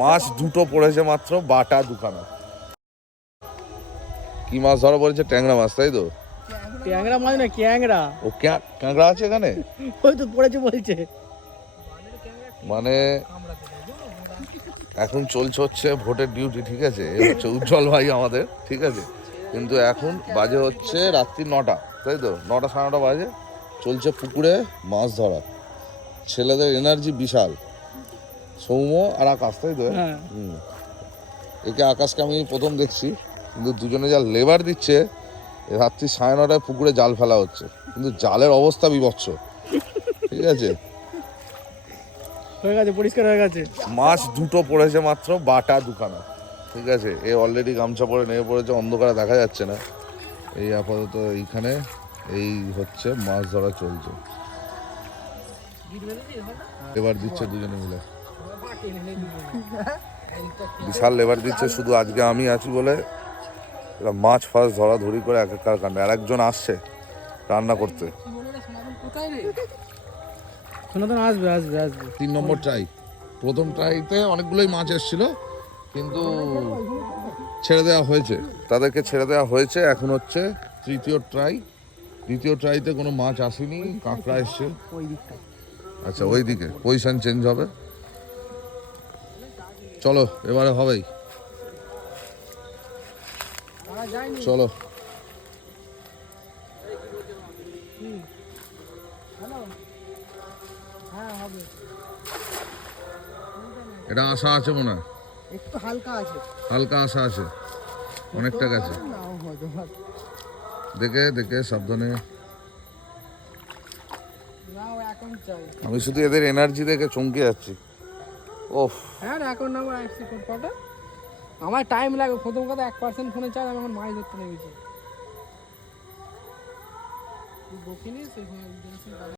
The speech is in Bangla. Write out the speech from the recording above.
মাছ দুটো পড়েছে মাত্র, বাটা দুখানা। কি মাছ ধরা পড়েছে? ট্যাংরা মাছ, তাই তো? ট্যাংরা মাছ না, ক্যাংরা। ও ক্যাংরা আছে এখানে? ওই তো পড়েছে বলছে। মানে এখন হচ্ছে ভোটের ডিউটি, ঠিক আছে? এ হচ্ছে উজ্জ্বল ভাই আমাদের, ঠিক আছে? কিন্তু এখন বাজে হচ্ছে রাত্রি 9টা, তাই তো? 9টা 9:30 বাজে। চলছে পুকুরে মাছ ধরা। ছেলেদের এনার্জি বিশাল। সৌম্য আর আকাশ, তাই তো? একে আকাশকে আমি প্রথম দেখছি, কিন্তু দুজনে যা লেবার দিচ্ছে, রাত্রি 9:30টায় পুকুরে জাল ফেলা হচ্ছে, কিন্তু জালের অবস্থা বিভৎস, ঠিক আছে? হয়ে গেছে, পরিষ্কার হয়ে গেছে। মাছ দুটো পড়েছে মাত্র, বাটা দুখানা, ঠিক আছে? এ অলরেডি গামছা পরে নেমে পড়েছে, অন্ধকারে দেখা যাচ্ছে না। এই আপাতত এইখানে এই হচ্ছে মাছ ধরা চলছে। লেবার দিচ্ছে দুজনে মিলে, বিশাল লেবার দিচ্ছে। শুধু আজকে আমি আছি বলে এরা মাছ ফাছ ধরাধরি করে একাকার কাণ্ড। আর একজন আসছে রান্না করতে। আসবে আসবে আসবে। 3 নম্বর ট্রাই। প্রথম ট্রাইতে অনেকগুলোই মাছ এসেছিল, কিন্তু ছেড়ে দেওয়া হয়েছে, তাদেরকে ছেড়ে দেওয়া হয়েছে। এখন হচ্ছে তৃতীয় ট্রাই। দ্বিতীয় ট্রাইতে কোনো মাছ আসেনি, কাঁকড়া এসছে। আচ্ছা, ওই দিকে পজিশন চেঞ্জ হবে। চলো, এবারে হবেই। চলো। এটা আশা আছে মনে হয়, একটু হালকা আছে, হালকা আশা আছে, অনেকটা গেছে। দেখে দেখে সাবধানে। আমি শুধু এদের এনার্জি দেখে চমকে যাচ্ছি। ওফ, হ্যাঁ এখন নাম্বার আমার টাইম লাগবে। প্রথম কথা 1% ফোনে চার্জ, আমি এখন মাছ ধরতে লেগেছি।